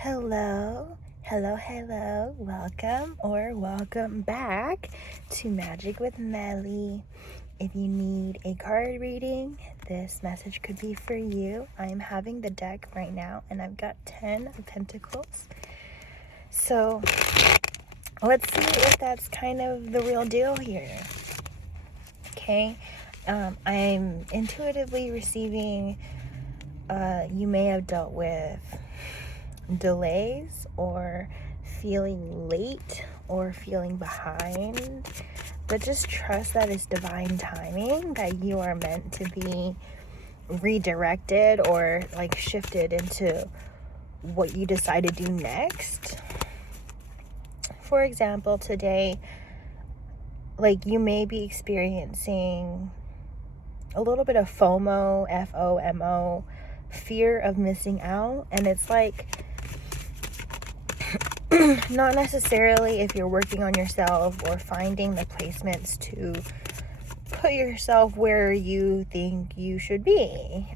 Hello, welcome back to Magic with Melly. If you need a card reading, this message could be for you. I am having the deck right now, and I've got 10 of Pentacles. So, let's see if that's kind of the real deal here. Okay, I'm intuitively receiving, you may have dealt with delays or feeling late or feeling behind, but just trust that it's divine timing, that you are meant to be redirected or like shifted into what you decide to do next. For example, today, like, you may be experiencing a little bit of FOMO, F-O-M-O, fear of missing out, and it's like not necessarily if you're working on yourself or finding the placements to put yourself where you think you should be.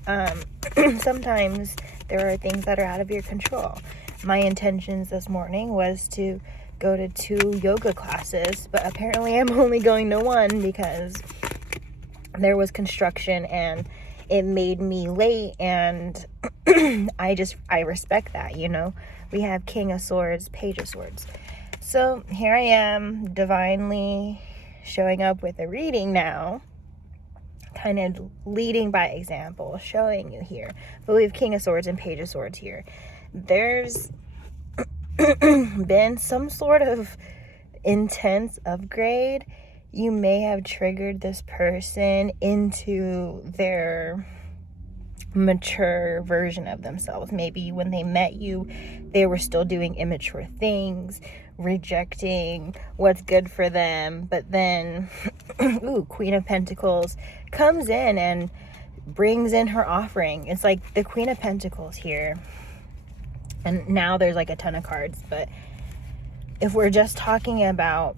Sometimes there are things that are out of your control. My intentions this morning was to go to 2 yoga classes, but apparently I'm only going to 1 because there was construction and it made me late, and I respect that, you know. We have King of Swords, Page of Swords. So here I am, divinely showing up with a reading now, kind of leading by example, showing you here. But we have King of Swords and Page of Swords here. There's been some sort of intense upgrade. You may have triggered this person into their mature version of themselves. Maybe when they met you, they were still doing immature things, rejecting what's good for them. But then, Queen of Pentacles comes in and brings in her offering. It's like the Queen of Pentacles here. And now there's like a ton of cards. But if we're just talking about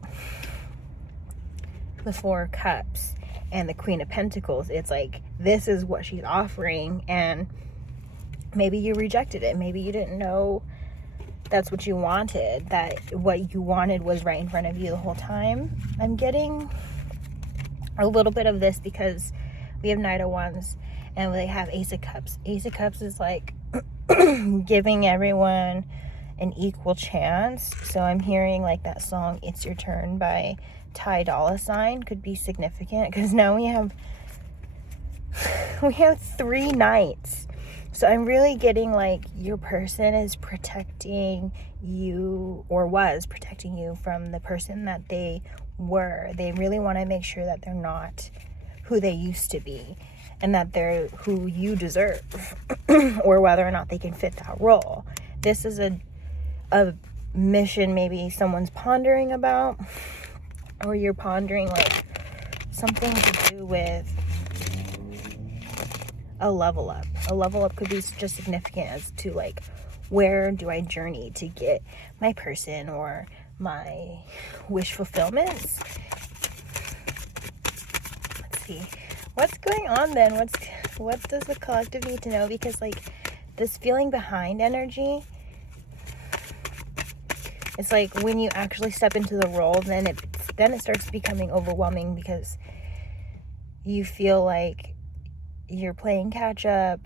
the 4 Cups and the Queen of Pentacles, it's like, this is what she's offering, and maybe you rejected it. Maybe you didn't know that's what you wanted, that what you wanted was right in front of you the whole time. I'm getting a little bit of this because we have Knight of Wands and they have Ace of Cups. Ace of Cups is like giving everyone an equal chance. So I'm hearing like that song It's Your Turn by Ty Dolla Sign could be significant, because now we have 3 knights. So I'm really getting like your person is protecting you, or was protecting you from the person that they were. They really want to make sure that they're not who they used to be, and that they're who you deserve, or whether or not they can fit that role. This is a mission maybe someone's pondering about, or you're pondering like something to do with a level up. A level up could be just significant as to like, where do I journey to get my person or my wish fulfillments? Let's see what's going on then. What does the collective need to know? Because like this feeling behind energy, it's like when you actually step into the role, then it starts becoming overwhelming, because you feel like you're playing catch up.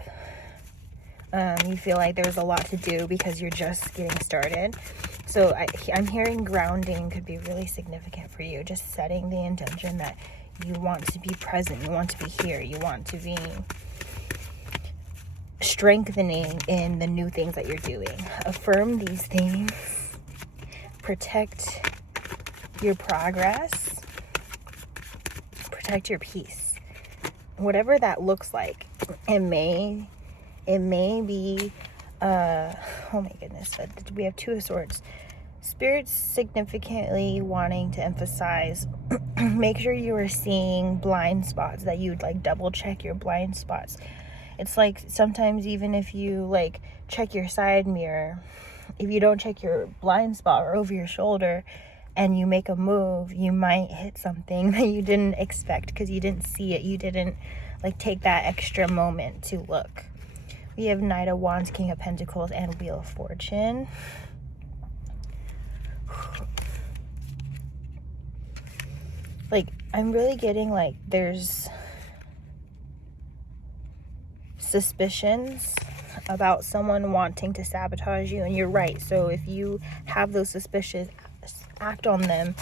You feel like there's a lot to do because you're just getting started. So I'm hearing grounding could be really significant for you. Just setting the intention that you want to be present, you want to be here, you want to be strengthening in the new things that you're doing. Affirm these things. Protect your progress. Protect your peace. Whatever that looks like. It may be, oh my goodness, we have 2 of Swords. Spirit's significantly wanting to emphasize, make sure you are seeing blind spots, that you'd like double check your blind spots. It's like sometimes even if you like check your side mirror, if you don't check your blind spot or over your shoulder and you make a move, you might hit something that you didn't expect because you didn't see it. You didn't like take that extra moment to look. We have Knight of Wands, King of Pentacles, and Wheel of Fortune. Like, I'm really getting, like, there's suspicions about someone wanting to sabotage you, and you're right. So if you have those suspicions, act on them.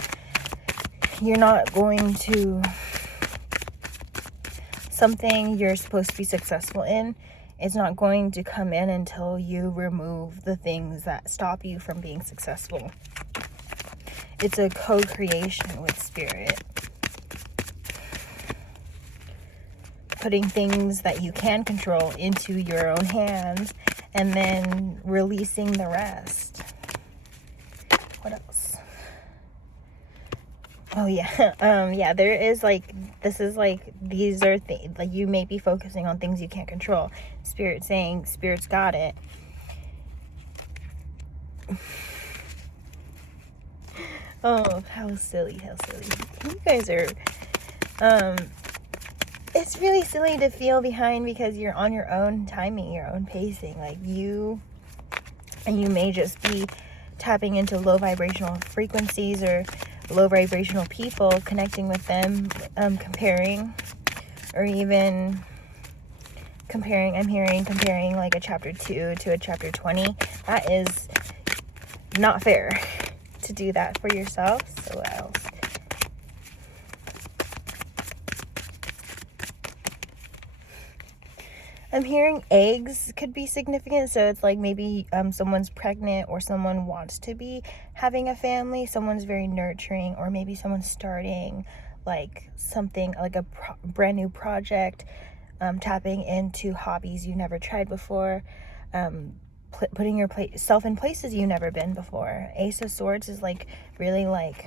You're not going to, something you're supposed to be successful in, it's not going to come in until you remove the things that stop you from being successful. It's a co-creation with spirit. Putting things that you can control into your own hands and then releasing the rest. What else? Oh yeah. Yeah, there is like, this is like, these are things like you may be focusing on things you can't control. Spirit saying, Spirit's got it. Oh, how silly, how silly. You guys are, it's really silly to feel behind because you're on your own timing, your own pacing. Like you may just be tapping into low vibrational frequencies or low vibrational people, connecting with them, comparing, or even comparing, I'm hearing comparing like a chapter 2 to a chapter 20. That is not fair to do that for yourself. So what else? I'm hearing eggs could be significant. So it's like maybe someone's pregnant, or someone wants to be having a family. Someone's very nurturing, or maybe someone's starting like something like a brand new project, tapping into hobbies you've never tried before, putting yourself in places you've never been before. Ace of Swords is like really like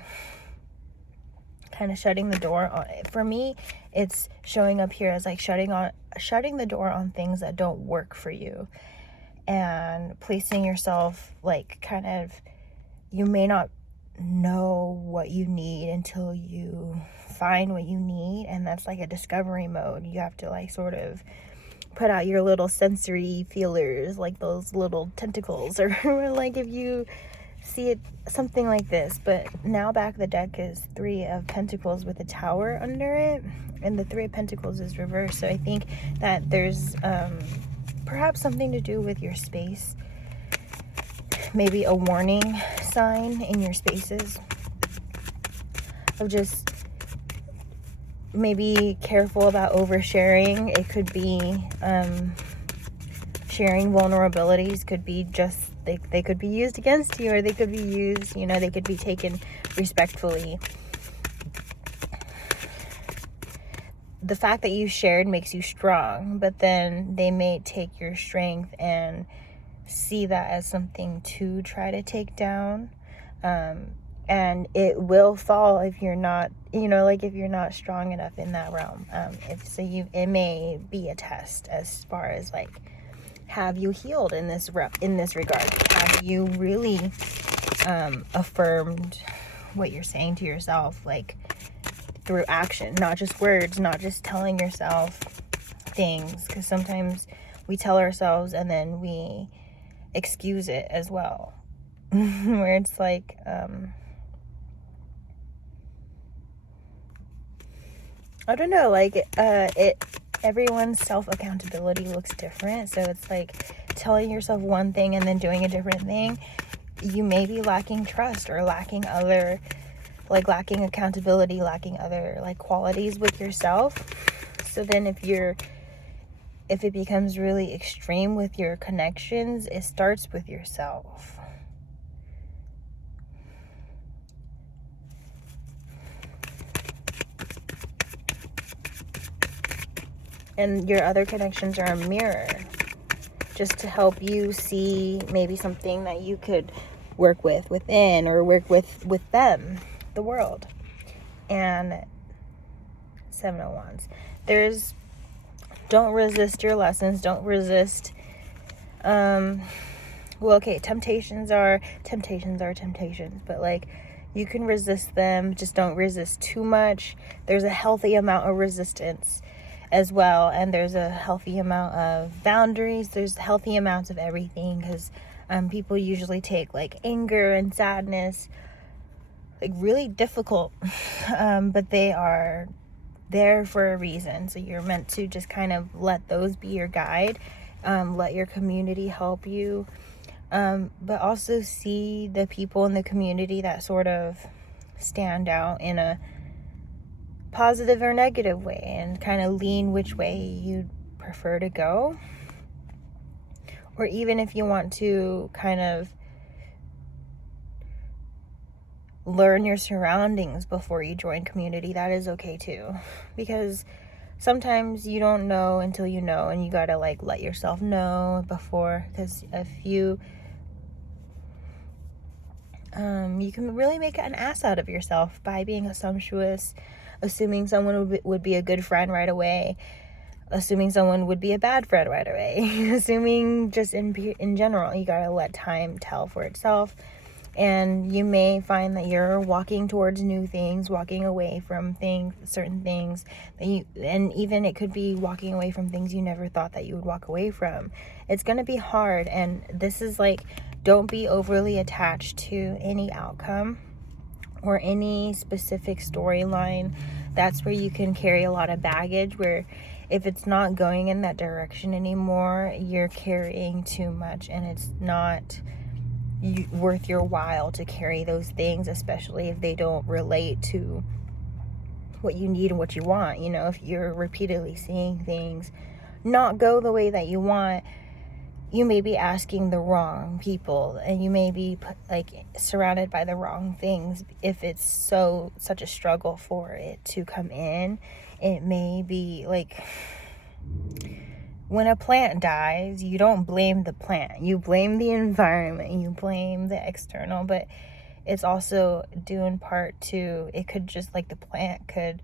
kind of shutting the door on. For me, it's showing up here as like shutting the door on things that don't work for you, and placing yourself like kind of, you may not know what you need until you find what you need, and that's like a discovery mode. You have to like sort of put out your little sensory feelers, like those little tentacles, or like if you see it, something like this. But now back of the deck is 3 of Pentacles with a tower under it, and the 3 of Pentacles is reversed. So I think that there's perhaps something to do with your space, maybe a warning sign in your spaces of just maybe careful about oversharing. It could be sharing vulnerabilities, could be just they could be used against you, or they could be used, you know, they could be taken respectfully. The fact that you shared makes you strong, but then they may take your strength and see that as something to try to take down, and it will fall if you're not, you know, like if you're not strong enough in that realm. It may be a test as far as like, have you healed in this regard? Have you really affirmed what you're saying to yourself, like through action, not just words, not just telling yourself things? Because sometimes we tell ourselves and then we excuse it as well, where it's like I don't know, like everyone's self-accountability looks different. So it's like telling yourself one thing and then doing a different thing. You may be lacking trust, or lacking other, like lacking accountability, lacking other like qualities with yourself. So then if it becomes really extreme with your connections, it starts with yourself. And your other connections are a mirror, just to help you see maybe something that you could work with within, or work with them, the world. And 7 of Wands. Don't resist your lessons. Don't resist. Temptations are temptations, but like, you can resist them. Just don't resist too much. There's a healthy amount of resistance. as well. And there's a healthy amount of boundaries. There's healthy amounts of everything, because people usually take like anger and sadness like really difficult, but they are there for a reason. So you're meant to just kind of let those be your guide, let your community help you, but also see the people in the community that sort of stand out in a positive or negative way, and kind of lean which way you'd prefer to go. Or even if you want to kind of learn your surroundings before you join community, that is okay too, because sometimes you don't know until you know, and you gotta like let yourself know before, because if you can really make an ass out of yourself by being assumptuous, assuming someone would be a good friend right away, assuming someone would be a bad friend right away, assuming just in general. You gotta let time tell for itself. And you may find that you're walking towards new things, walking away from certain things and even it could be walking away from things you never thought that you would walk away from. It's going to be hard, and this is like, don't be overly attached to any outcome or any specific storyline. That's where you can carry a lot of baggage, where if it's not going in that direction anymore, you're carrying too much, and it's not worth your while to carry those things, especially if they don't relate to what you need and what you want. You know, if you're repeatedly seeing things not go the way that you want, you may be asking the wrong people, and you may be like surrounded by the wrong things. If it's such a struggle for it to come in, it may be like, when a plant dies, you don't blame the plant. You blame the environment. You blame the external. But it's also due in part to, it could just like the plant could,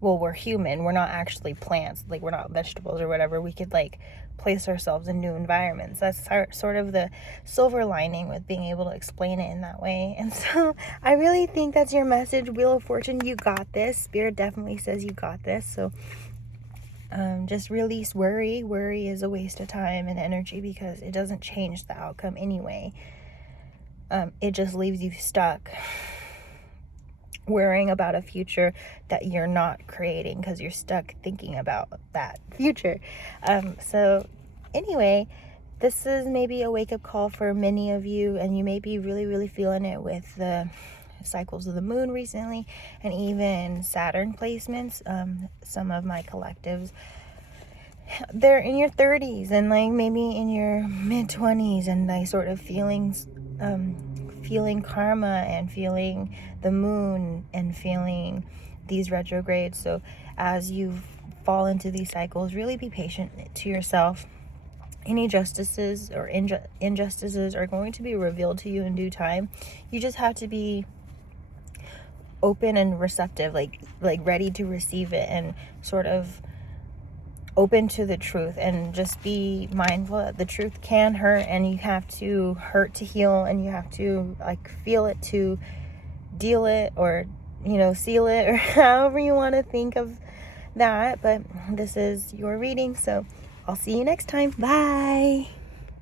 well, we're human. We're not actually plants. Like, we're not vegetables or whatever. We could like place ourselves in new environments. That's sort of the silver lining with being able to explain it in that way. And so I really think that's your message, Wheel of Fortune. You got this. Spirit definitely says you got this. So just release worry. Worry is a waste of time and energy, because it doesn't change the outcome anyway. It just leaves you stuck worrying about a future that you're not creating, because you're stuck thinking about that future. So anyway, this is maybe a wake-up call for many of you, and you may be really, really feeling it with the cycles of the moon recently, and even Saturn placements. Some of my collectives, they're in your 30s and like maybe in your mid-20s, and they sort of feeling karma and feeling the moon and feeling these retrogrades. So as you fall into these cycles, really be patient to yourself. Any justices or injustices are going to be revealed to you in due time. You just have to be open and receptive, like ready to receive it, and sort of open to the truth, and just be mindful that the truth can hurt, and you have to hurt to heal, and you have to like feel it to deal it, or seal it, or however you want to think of that. But this is your reading, so I'll see you next time. Bye.